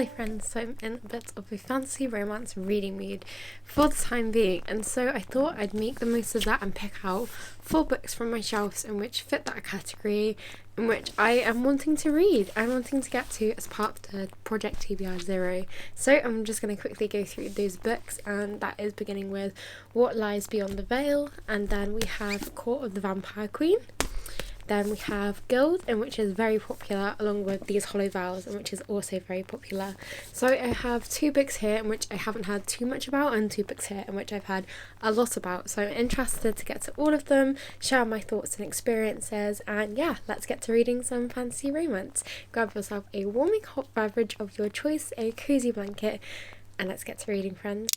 Hello friends, so I'm in a bit of a fantasy romance reading mood for the time being, and so I thought I'd make the most of that and pick out 4 books from my shelves in which fit that category, in which I am wanting to read. I'm wanting to get to as part of the Project TBR Zero. So I'm just going to quickly go through those books, and that is beginning with What Lies Beyond the Veil, and then we have Court of the Vampire Queen. Then we have Guild, in which is very popular, along with These Hollow Vows, in which is also very popular. So I have 2 books here in which I haven't heard too much about, and 2 books here in which I've heard a lot about. So I'm interested to get to all of them, share my thoughts and experiences, and yeah, let's get to reading some fantasy romance. Grab yourself a warming hot beverage of your choice, a cozy blanket, and let's get to reading, friends.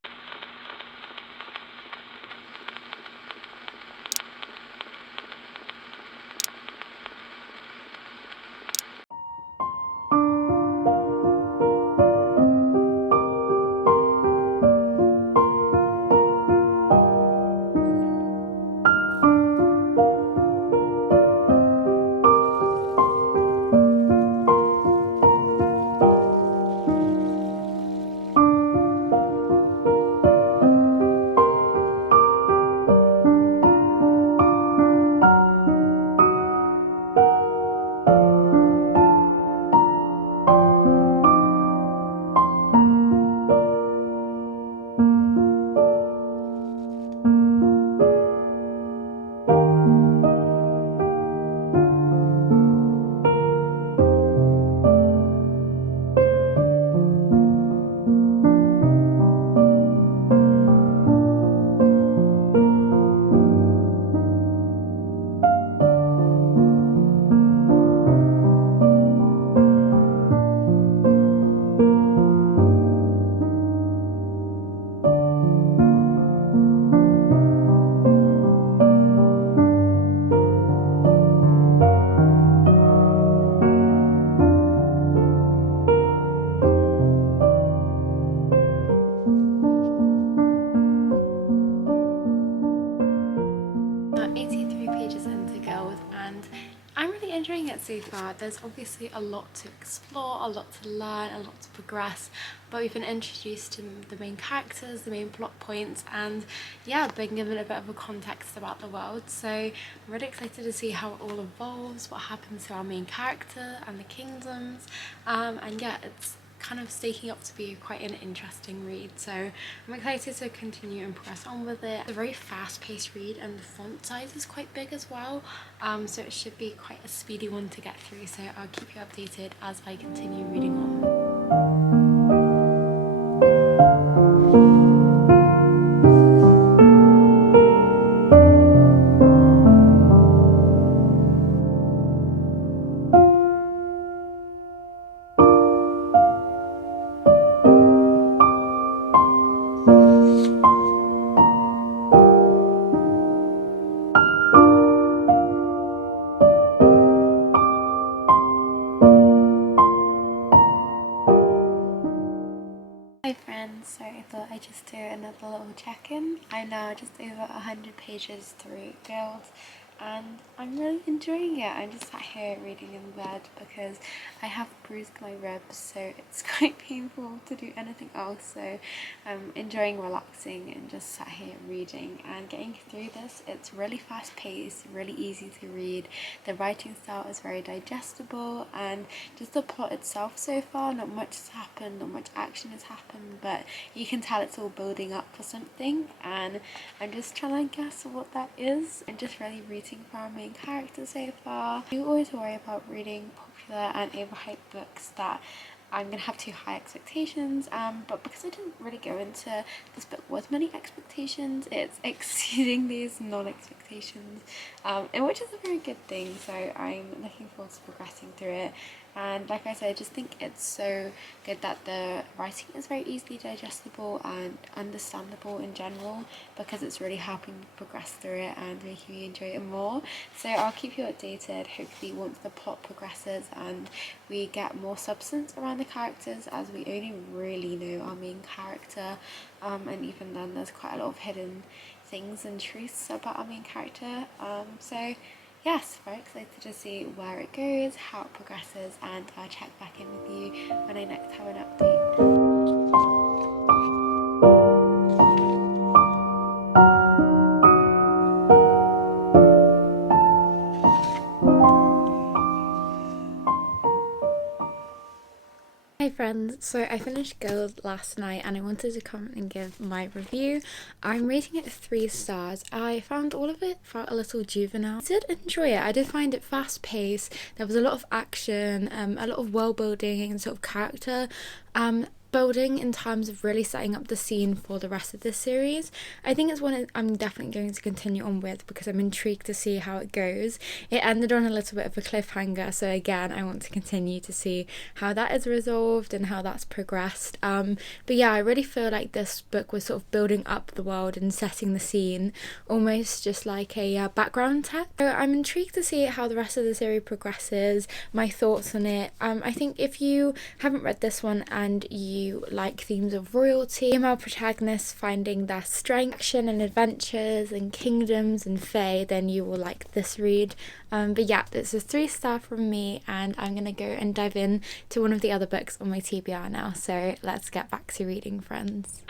Enjoying it so far. There's obviously a lot to explore, a lot to learn, a lot to progress, but we've been introduced to the main characters, the main plot points, and yeah, being given a bit of a context about the world. So I'm really excited to see how it all evolves, what happens to our main character and the kingdoms, and yeah, it's kind of staking up to be quite an interesting read, so I'm excited to continue and press on with it. It's a very fast-paced read and the font size is quite big as well, so it should be quite a speedy one to get through, so I'll keep you updated as I continue reading on. Hi friends, so I thought I'd just do another little check-in. I'm now just over 100 pages through Guild and I'm really enjoying it. I'm just sat here reading in bed because I have bruised my ribs, so it's quite painful to do anything else, so I'm enjoying relaxing and just sat here reading and getting through this. It's really fast paced, really easy to read. The writing style is very digestible, and just the plot itself so far, not much has happened, not much action has happened, but you can tell it's all building up for something, and I'm just trying to guess what that is. I'm just really rooting for our main character so far. I always worry about reading popular and overhyped books that I'm gonna have too high expectations, but because I didn't really go into this book with many expectations, it's exceeding these non-expectations, and which is a very good thing, so I'm looking forward to progressing through it. And like I said, I just think it's so good that the writing is very easily digestible and understandable in general, because it's really helping me progress through it and making me enjoy it more. So I'll keep you updated, hopefully once the plot progresses and we get more substance around the characters, as we only really know our main character, and even then there's quite a lot of hidden things and truths about our main character. So yes, very excited to see where it goes, how it progresses, and I'll check back in with you when I next have an update. Hi friends, so I finished Girls last night and I wanted to come and give my review. I'm rating it 3 stars. I found all of it felt a little juvenile. I did enjoy it. I did find it fast paced. There was a lot of action, a lot of world building and sort of character building in terms of really setting up the scene for the rest of this series. I think it's one I'm definitely going to continue on with because I'm intrigued to see how it goes. It ended on a little bit of a cliffhanger, so again I want to continue to see how that is resolved and how that's progressed. But yeah, I really feel like this book was sort of building up the world and setting the scene, almost just like a background text. So I'm intrigued to see how the rest of the series progresses, my thoughts on it. I think if you haven't read this one and you like themes of royalty, female protagonists finding their strength, action and adventures and kingdoms and fae, then you will like this read. But yeah, it's a 3 star from me, and I'm gonna go and dive in to one of the other books on my TBR now, so let's get back to reading, friends.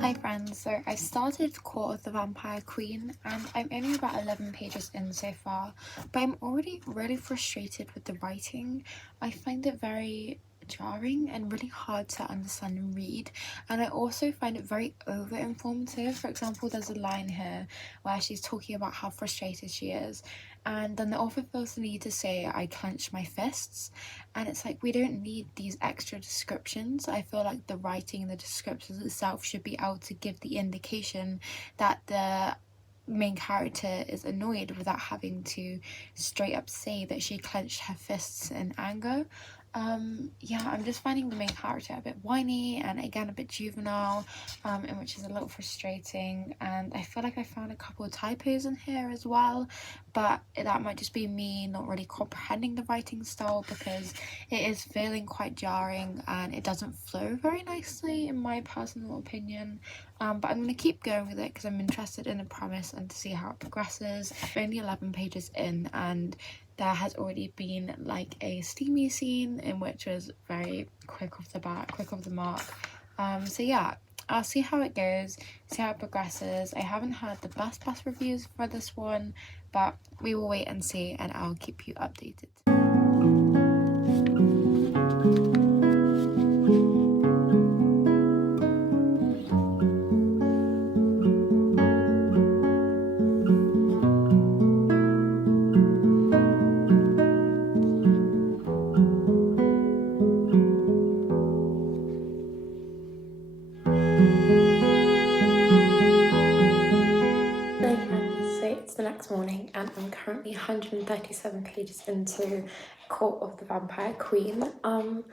Hi friends, so I started Court of the Vampire Queen and I'm only about 11 pages in so far, but I'm already really frustrated with the writing. I find it very jarring and really hard to understand and read, and I also find it very over informative. For example, there's a line here where she's talking about how frustrated she is, and then the author feels the need to say I clench my fists, and it's like we don't need these extra descriptions. I feel like the writing and the descriptions itself should be able to give the indication that the main character is annoyed without having to straight up say that she clenched her fists in anger. Yeah, I'm just finding the main character a bit whiny and again a bit juvenile, and which is a little frustrating, and I feel like I found a couple of typos in here as well, but that might just be me not really comprehending the writing style because it is feeling quite jarring and it doesn't flow very nicely in my personal opinion. But I'm going to keep going with it because I'm interested in the premise and to see how it progresses. I'm only 11 pages in and there has already been like a steamy scene in which was very quick off the bat, quick off the mark. So yeah, I'll see how it goes, see how it progresses. I haven't heard the best reviews for this one, but we will wait and see and I'll keep you updated. So it's the next morning and I'm currently 137 pages into Court of the Vampire Queen. I'm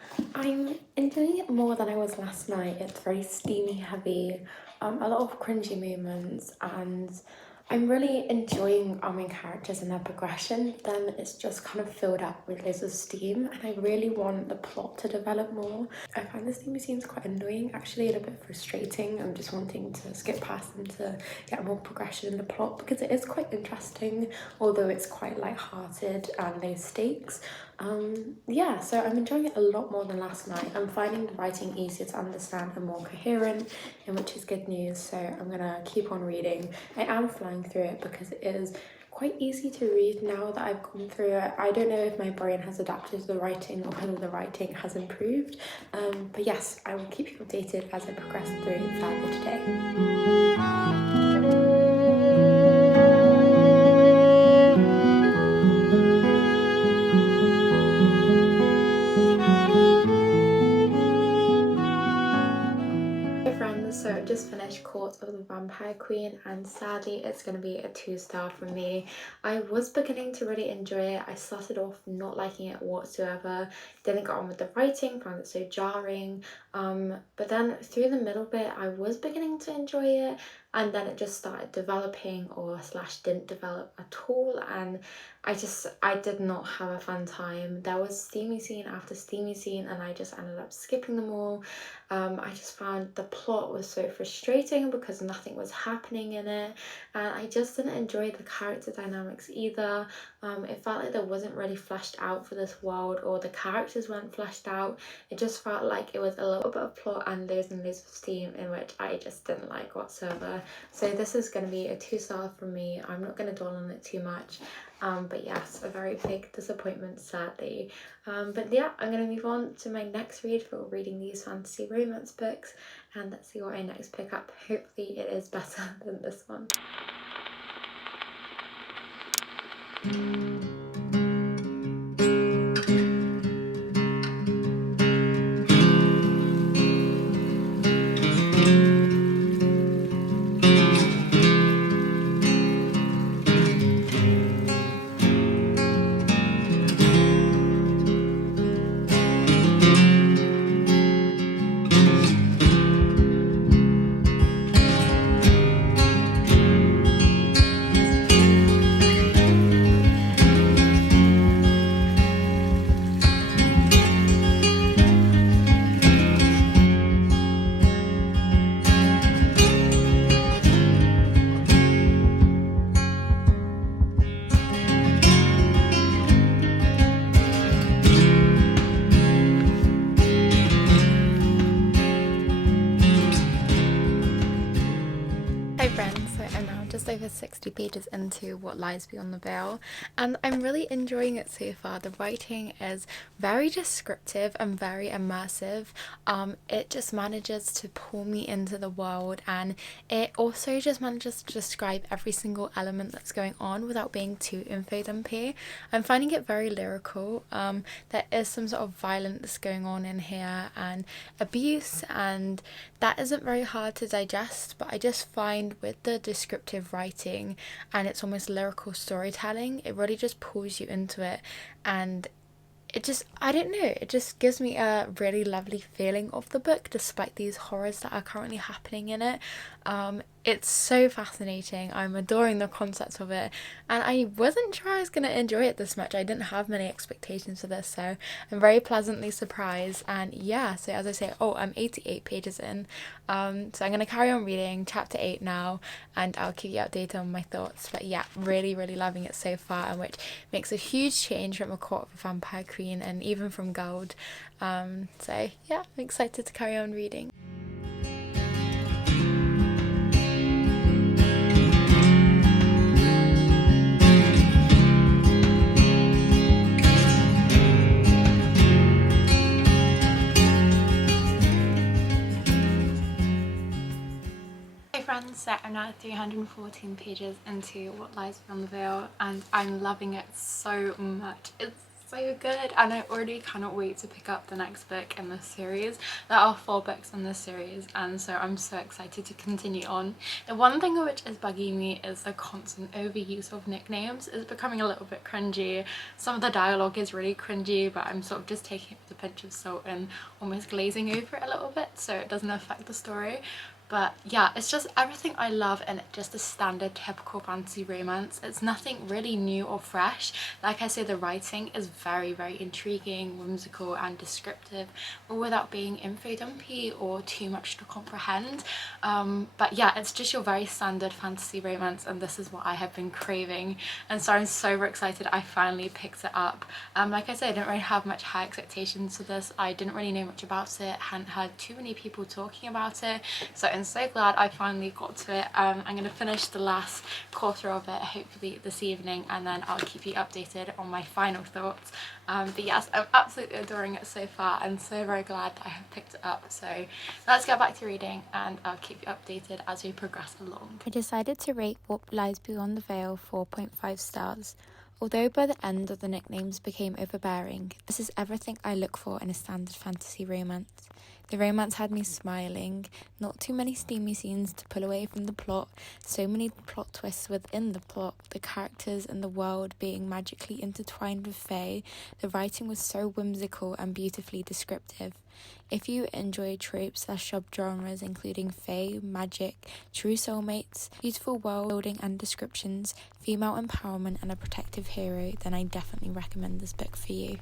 enjoying it more than I was last night. It's very steamy heavy, a lot of cringy moments, and I'm really enjoying our main characters and their progression. Then it's just kind of filled up with loads of steam and I really want the plot to develop more. I find the steamy scenes quite annoying actually and a bit frustrating. I'm just wanting to skip past them to get more progression in the plot because it is quite interesting, although it's quite light-hearted and low stakes. Yeah, so I'm enjoying it a lot more than last night. I'm finding the writing easier to understand and more coherent, which is good news, so I'm gonna keep on reading. I am flying through it because it is quite easy to read now that I've gone through it. I don't know if my brain has adapted to the writing or whether the writing has improved, but yes, I will keep you updated as I progress through further today. So I just finished Court of the Vampire Queen and sadly it's going to be a 2-star from me. I was beginning to really enjoy it. I started off not liking it whatsoever, didn't get on with the writing, found it so jarring. But then through the middle bit I was beginning to enjoy it, and then it just started developing or slash didn't develop at all, and I did not have a fun time. There was steamy scene after steamy scene and I just ended up skipping them all. I just found the plot was so frustrating because nothing was happening in it, and I just didn't enjoy the character dynamics either. It felt like there wasn't really fleshed out for this world, or the characters weren't fleshed out. It just felt like it was a little bit of plot and loads of steam, in which I just didn't like whatsoever. So this is going to be a 2-star from me. I'm not going to dwell on it too much. But yes, a very big disappointment, sadly. But yeah, I'm going to move on to my next read for reading these fantasy romance books, and let's see what I next pick up. Hopefully it is better than this one. Hi friends, so I'm now just over 60 pages into What Lies Beyond the Veil, and I'm really enjoying it so far. The writing is very descriptive and very immersive. It just manages to pull me into the world, and it also just manages to describe every single element that's going on without being too info dumpy. I'm finding it very lyrical. There is some sort of violence going on in here and abuse, and that isn't very hard to digest, but I just find with the descriptive writing and it's almost lyrical storytelling, it really just pulls you into it, and it just, I don't know, it just gives me a really lovely feeling of the book despite these horrors that are currently happening in it. It's so fascinating. I'm adoring the concept of it, and I wasn't sure I was going to enjoy it this much. I didn't have many expectations for this, so I'm very pleasantly surprised. And yeah, so as I say, I'm 88 pages in, so I'm going to carry on reading chapter 8 now, and I'll keep you updated on my thoughts. But yeah, really loving it so far, and which makes a huge change from A Court of a Vampire Queen and even from Gold. So yeah, I'm excited to carry on reading. So I'm now 314 pages into What Lies Beyond the Veil, and I'm loving it so much. It's so good, and I already cannot wait to pick up the next book in this series. There are 4 books in this series, and so I'm so excited to continue on. The one thing which is bugging me is the constant overuse of nicknames. It's becoming a little bit cringy. Some of the dialogue is really cringy, but I'm sort of just taking it with a pinch of salt and almost glazing over it a little bit so it doesn't affect the story. But yeah, it's just everything I love in just a standard typical fantasy romance. It's nothing really new or fresh. Like I say, the writing is very intriguing, whimsical and descriptive, but without being info dumpy or too much to comprehend. But yeah, it's just your very standard fantasy romance, and this is what I have been craving, and so I'm so excited I finally picked it up. Like I said, I didn't really have much high expectations for this. I didn't really know much about it, hadn't heard too many people talking about it, so I'm so glad I finally got to it. I'm going to finish the last quarter of it hopefully this evening, and then I'll keep you updated on my final thoughts. But yes, I'm absolutely adoring it so far and so very glad that I have picked it up. So let's get back to reading, and I'll keep you updated as we progress along. I decided to rate What Lies Beyond the Veil 4.5 stars. Although by the end the nicknames became overbearing, this is everything I look for in a standard fantasy romance. The romance had me smiling, not too many steamy scenes to pull away from the plot, so many plot twists within the plot, the characters and the world being magically intertwined with fae. The writing was so whimsical and beautifully descriptive. If you enjoy tropes / subgenres including fae, magic, true soulmates, beautiful world building and descriptions, female empowerment and a protective hero, then I definitely recommend this book for you.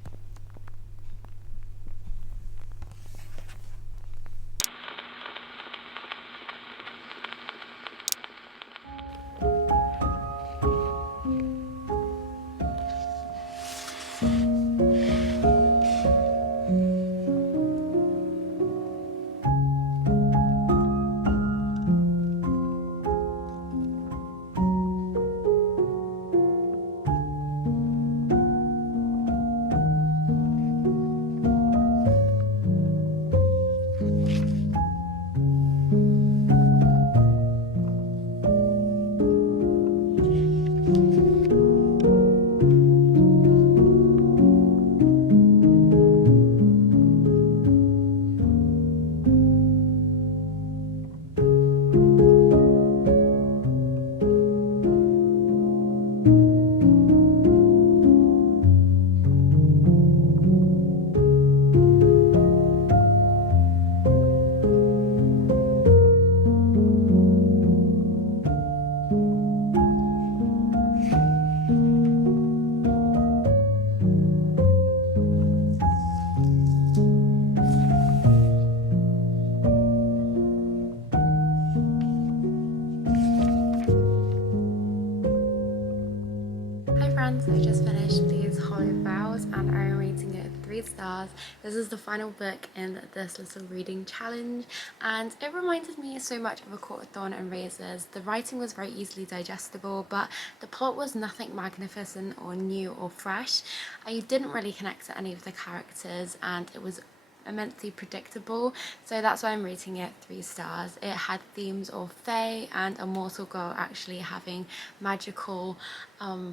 I just finished these Hollow Vows and I am rating it 3 stars. This is the final book in this little reading challenge and it reminded me so much of A Court of Thorn and Razors. The writing was very easily digestible, but the plot was nothing magnificent or new or fresh. I didn't really connect to any of the characters and it was immensely predictable, so that's why I'm rating it 3 stars. It had themes of fae and a mortal girl actually having magical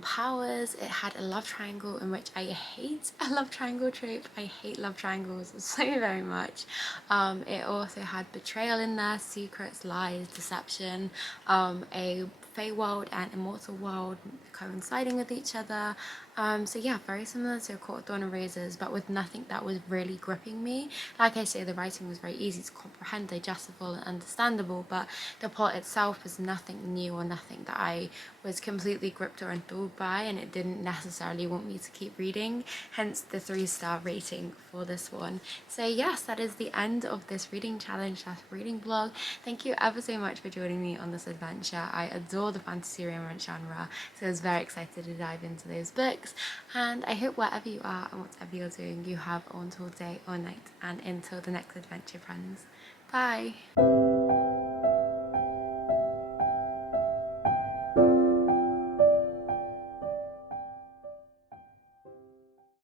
powers. It had a love triangle, in which I hate a love triangle trope. I hate love triangles so very much. It also had betrayal in there, secrets, lies, deception, a fae world and immortal world coinciding with each other. So yeah, very similar to A Court of Thorn and Razors, but with nothing that was really gripping me. Like I say, the writing was very easy to comprehend, digestible and understandable, but the plot itself was nothing new or nothing that I was completely gripped or enthralled by, and it didn't necessarily want me to keep reading, hence the 3-star rating for this one. So yes, that is the end of this reading challenge / reading blog. Thank you ever so much for joining me on this adventure. I adore the fantasy romance genre, so I was very excited to dive into those books, and I hope wherever you are and whatever you're doing, you have a wonderful day or night, and until the next adventure, friends. Bye!